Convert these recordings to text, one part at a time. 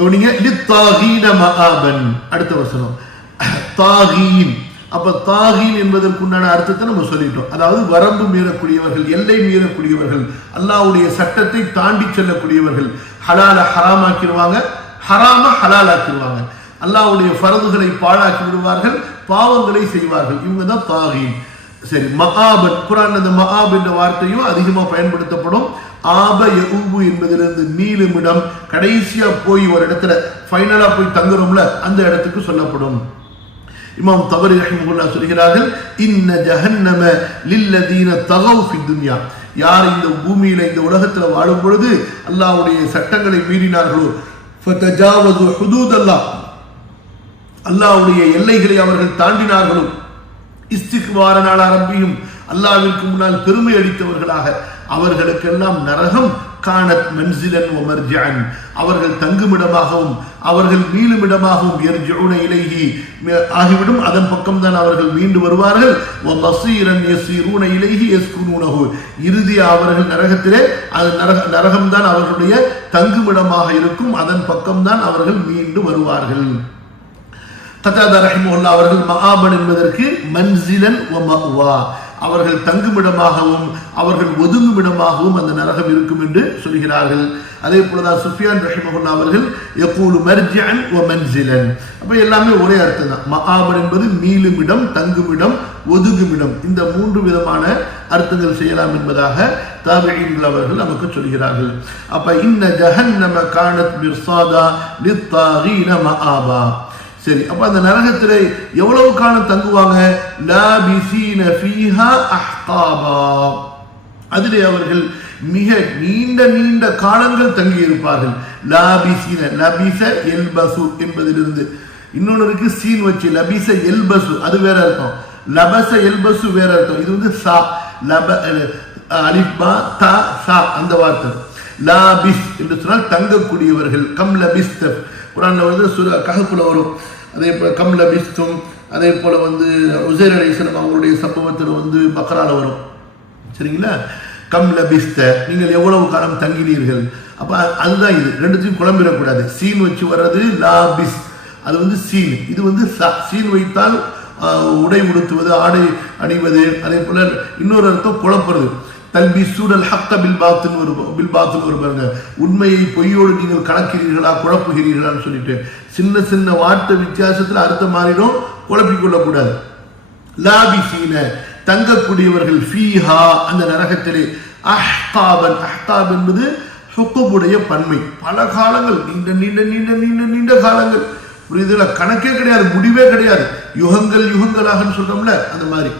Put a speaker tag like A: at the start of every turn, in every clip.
A: கவனிங்க லித்தாகீன மஆபன் அடுத்த வசனம். தாகீன். அப்ப தாகீன் என்பதற்குண்டான அர்த்தத்தை நம்ம சொல்லிட்டோம். அதாவது வரம்பு மீறக்கூடியவர்கள் எல்லை மீறக்கூடியவர்கள் அல்லாஹ்வுடைய சட்டத்தை தாண்டி செல்லக்கூடியவர்கள் ஹலால ஹராமாக்கிடுவாங்க ஹராம ஹலாலாக்கிடுவாங்க. அல்லாவுடைய பரதுகளை பாழாக்கி விடுவார்கள் பாவங்களை செய்வார்கள். இவங்க தான் தாகீன். சரி மகாபத் குரான் அந்த மகாப் என்ற வார்த்தையும் அதிகமா பயன்படுத்தப்படும். ஆப யகூபு என்பதிலிருந்து மீளும் இடம் கடைசியா போய் ஒரு இடத்துல ஃபைனலா போய் தங்குறோம்ல அந்த இடத்துக்கு சொல்லப்படும். இமாம் தவறு ரஹிமுல்லா சொல்கிறார்கள் இன்ன ஜஹன்னம லில்லதீன தகவு ஃபி துன்யா. யார் இந்த பூமியில இந்த உலகத்துல வாழும் பொழுது அல்லாவுடைய சட்டங்களை மீறினார்களோ? ஃபதஜாவது ஹுதூத் அல்லாஹ் அல்லாஹ்வுடைய எல்லைகளை அவர்கள் தாண்டினார்களோ? இஸ்திக்பாரனால் அரம்பியும் அல்லாவிற்கு முன்னால் பெருமை அளித்தவர்களாக அவர்களுக்கெல்லாம் நரகம் காணத் மன்சிலன் ஒமர்ஜான் அவர்கள் தங்குமிடமாகவும் அவர்கள் மீளுமிடமாகவும் எர்ஜுன இலகி ஆகிவிடும். அதன் பக்கம்தான் அவர்கள் மீண்டு வருவார்கள். இலகி யசீரூன இலைஹி யஸ்குனூனஹு. இறுதி அவர்கள் நரகத்திலே அது நரக நரகம்தான் அவர்களுடைய தங்குமிடமாக இருக்கும். அதன் பக்கம்தான் அவர்கள் மீண்டு வருவார்கள். ததாதா ரஹிமுல்லா அவர்கள் மகாபன் என்பதற்கு மன்சிலன் ஒ அவர்கள் தங்குமிடமாகவும் அவர்கள் ஒதுங்குமிடமாகவும் அந்த நரகம் இருக்கும் என்று சொல்கிறார்கள். அதே போலதான் சுஃபியான் ரஹிமகுல்லா அவர்கள் யகூலு மர்ஜியன் ஒ மன்சிலன். அப்போ எல்லாமே ஒரே அர்த்தம் தான் மகாபன் என்பது மீளுமிடம் தங்குமிடம் ஒதுங்குமிடம். இந்த மூன்று விதமான அர்த்தங்கள் செய்யலாம் என்பதாக தாபிகள் அவர்கள் நமக்கு சொல்கிறார்கள். அப்ப இன்ன ஜஹன்னம காணத் மிர்சாதா லித்தாகீன மஆபா சரி அப்ப அந்த நரகத்திலே எவ்வளவு காலம் தங்குவாங்க? அதிலே அவர்கள் மிக நீண்ட நீண்ட காலங்கள் தங்கி இருப்பார்கள் லாபிசீன லபிச எல்பசு என்பதிலிருந்து. இன்னொன்று இருக்கு சீன் வச்சு லபிச எல்பசு அது வேற அர்த்தம். லபச எல்பசு வேற அர்த்தம். இது வந்து சா லப அலிபா தா சா அந்த வார்த்தை. லாபிஸ் என்று சொன்னால் தங்கக்கூடியவர்கள். கம் லபிஸ்தப் குரானில் வந்து சுர கஹப்பில் வரும். அதே போல் கம்ல பிஸ்தும் அதே போல் வந்து உசேர் அலிஸ்லாம் அவங்களுடைய சம்பவத்தில் வந்து பக்ரால வரும். சரிங்களா? கம்ல பிஸ்த நீங்கள் எவ்வளவு காலம் தங்கினீர்கள்? அப்போ அதுதான் இது. ரெண்டுத்தையும் குழம்பிடக்கூடாது. சீன் வச்சு வர்றது லா பிஸ் அது வந்து சீன். இது வந்து ச சீன் வைத்தால் உடை உடுத்துவது ஆடை அணிவது அதே போல் இன்னொரு அர்த்தம் குழப்புறது. தல்வி சூடல் ஹக்க பில் பாத்துன்னு ஒரு பில் பாத்துன்னு ஒரு பாருங்க. உண்மையை பொய்யோடு நீங்கள் கலக்கிறீர்களா குழப்புகிறீர்களான்னு சொல்லிட்டு. சின்ன சின்ன வார்த்தை வித்தியாசத்தில் அர்த்தம் மாறிடும் குழப்பிக் கொள்ளக்கூடாது. லாபிசீன தங்கக்கூடியவர்கள் ஃபீஹா அந்த நரகத்திலே. அஹ்தாபன் அஹ்தாப் என்பது ஹுக்குமுடைய பன்மை. பல காலங்கள் நீண்ட நீண்ட நீண்ட நீண்ட நீண்ட காலங்கள். புரியுதுல கணக்கே கிடையாது முடிவே கிடையாது. யுகங்கள் யுகங்களாகன்னு சொல்றோம்ல அந்த மாதிரி.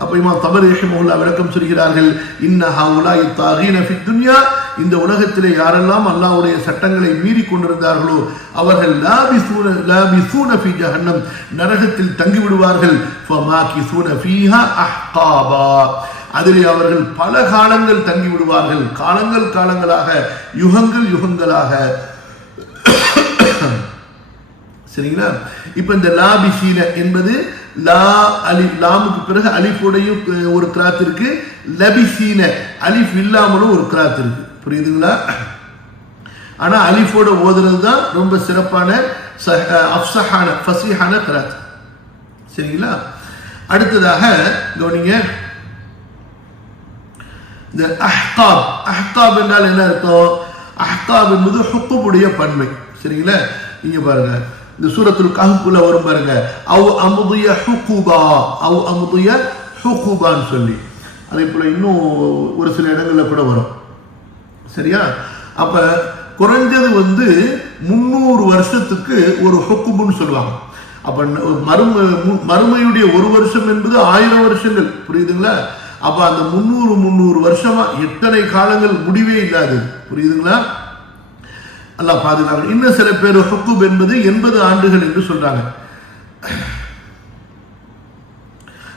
A: அப்ப இமாம் தபர் ரஹிமஹுல்லா விளக்கம் சொல்கிறார்கள் இன்ன துன்யா. இந்த உலகத்திலே யாரெல்லாம் அல்லாவுடைய சட்டங்களை மீறி கொண்டிருந்தார்களோ அவர்கள் லாபிசூன லாபிசூன ஃபி ஜஹன்னம் நரகத்தில் தங்கி விடுவார்கள் ஃபமாகிசூன ஃபீஹா அஹ்காபா. அதிலே அவர்கள் பல காலங்கள் தங்கி விடுவார்கள் காலங்கள் காலங்களாக யுகங்கள் யுகங்களாக. சரிங்களா? இப்ப இந்த லாபிசீன என்பது லா அலி லாமுக்கு பிறகு அலிஃபுடையும் ஒரு கிராத் இருக்கு. லபிசீன அலிஃப் இல்லாமலும் ஒரு கிராத் இருக்கு. புரியுதுங்களா? ஆனா அலிஃபோட ஓதுறது தான் ரொம்ப சிறப்பான அப்சஹான அஹ், கிராத். சரிங்களா? அடுத்ததாக கவனிங்க. இந்த அஹ்காப் அஹ்காப் என்றால் என்ன அர்த்தம்? அஹ்காப் என்பது ஹுக்குமுடைய பன்மை. சரிங்களா? நீங்க பாருங்க. இந்த சூரத்துல் கஹ்ஃபுல வரும் பாருங்க. அவ் அமுதிய ஹுகுபா அவ் அமுதிய ஹுகுபான்னு சொல்லி. அதே போல் இன்னும் ஒரு சில இடங்களில் கூட வரும். சரியா? அப்போ குறைஞ்சது வந்து முந்நூறு வருஷத்துக்கு ஒரு ஹொக்குமுன்னு சொல்லுவாங்க. அப்போ மரும மு- மறுமையுடைய ஒரு வருஷம் என்பது ஆயிரம் வருஷங்கள். புரியுதுங்களா? அப்போ அந்த முந்நூறு முந்நூறு வருஷமா எத்தனை காலங்கள் முடிவே இல்லாது புரியுதுங்களா? அல்லாஹ் பாதுகாக்க இன்னும் சில பேர் ஹுக்குப் என்பது எண்பது ஆண்டுகள் என்று சொல்றாங்க.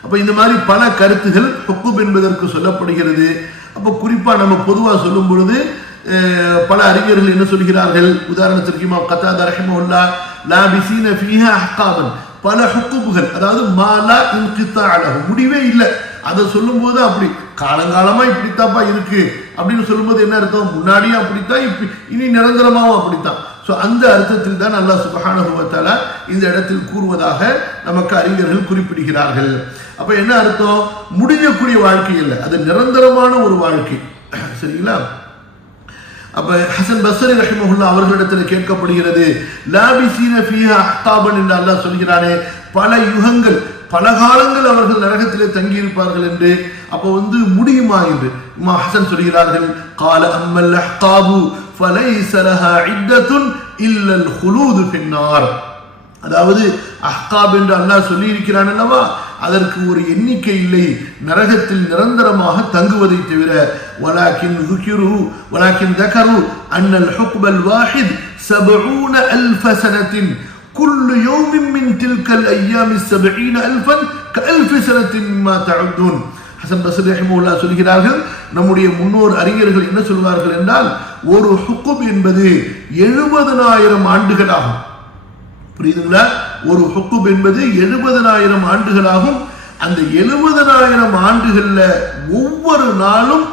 A: அப்ப இந்த மாதிரி பல கருத்துகள் ஹுக்குப் என்பதற்கு சொல்லப்படுகிறது. அப்ப குறிப்பா நம்ம பொதுவா சொல்லும் பொழுது பல அறிஞர்கள் என்ன சொல்கிறார்கள்? உதாரணத்திற்கு இமாம் கத்தாத ரஹிமஹுல்லா லாபிசீன ஃபீஹா பல ஹுக்குபுகள் அதாவது மாலா இன்கித்தா முடிவே இல்லை. அதை சொல்லும்போது அப்படி காலங்காலமா இப்படித்தாப்பா இருக்கு. அப்படின்னு சொல்லும்போது என்ன அர்த்தம்? முன்னாடியும் அப்படித்தான் இப்படி இனி நிரந்தரமாவும் அப்படித்தான். ஸோ அந்த அர்த்தத்தில் தான் நல்லா சுபகானுபவத்தால் இந்த இடத்தில் கூறுவதாக நமக்கு அறிஞர்கள் குறிப்பிடுகிறார்கள். அப்ப என்ன அர்த்தம்? முடியக்கூடிய வாழ்க்கை இல்லை. அது நிரந்தரமான ஒரு வாழ்க்கை. சரிங்களா? அப்ப ஹசன் பஸ்ரி ரஹிமஹுல்லா அவர்களிடத்தில் கேட்கப்படுகிறது. லாபிசீன ஃபீஹா அஹ்தாபன் என்று அல்லாஹ் சொல்கிறானே பல யுகங்கள் பல காலங்கள் அவர்கள் நரகத்திலே தங்கியிருப்பார்கள் என்று அப்போ வந்து முடியுமா என்று இம்மா ஹசன் சொல்கிறார்கள் கால அம்மல் அஹ்தாபு ஃபலைஸ லஹா இத்தத்துன் இல்லல் ஹுலூது பின்னார் அதாவது அஹ்காப் என்று அல்லாஹ் சொல்லி இருக்கிறான் அல்லவா அதற்கு ஒரு எண்ணிக்கை இல்லை நரகத்தில் நிரந்தரமாக தங்குவதை தவிர வலாக்கின் ذكروا ولكن ذكروا أن الحقب الواحد سبعون ألف سنة كل يوم من تلك الأيام السبعين ألفا كألف سنة مما تعدون ஹசன் பசர் ரஹிமுல்லா சொல்கிறார்கள் நம்முடைய முன்னோர் அறிஞர்கள் என்ன சொல்வார்கள் என்றால் ஒரு ஹுக்குப் என்பது எழுபதனாயிரம் ஆண்டுகள் ஆகும் புரியுதுங்களா ஒரு ஹுக்குப் என்பது எழுபதனாயிரம் ஆண்டுகளாகும் அந்த எழுபதனாயிரம் ஆண்டுகள்ல ஒவ்வொரு நாளும்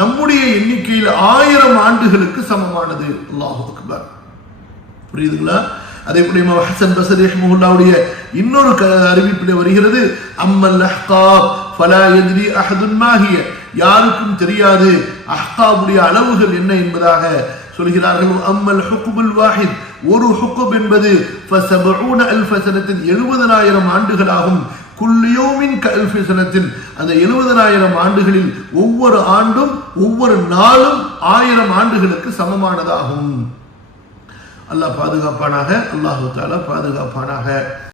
A: நம்முடைய எண்ணிக்கையில் ஆயிரம் ஆண்டுகளுக்கு சமமானது அல்லாஹு அக்பர் புரியுதுங்களா அதே போல இமாம் ஹசன் பசரி ரஹ்மஹுல்லாவுடைய இன்னொரு க அறிவிப்பில் வருகிறது அம்மல் அஹ்காப் ஃபலா எதிரி அஹதுன் மாஹிய யாருக்கும் தெரியாது அஹ்காபுடைய அளவுகள் என்ன என்பதாக சொல்கிறார்கள். அம்மல் ஹுக்குபுல் வாஹித். ஒரு ஹுக்குப் என்பது ஃபசபூன அல்ஃப எழுபதனாயிரம் ஆண்டுகளாகும். குல்லியோமின் கல்ஃபிசனத்தின் அந்த எழுபதனாயிரம் ஆண்டுகளில் ஒவ்வொரு ஆண்டும் ஒவ்வொரு நாளும் ஆயிரம் ஆண்டுகளுக்கு சமமானதாகும். அல்லாஹ் பாதுகாப்பானாக அல்லாஹு தாலா பாதுகாப்பானாக.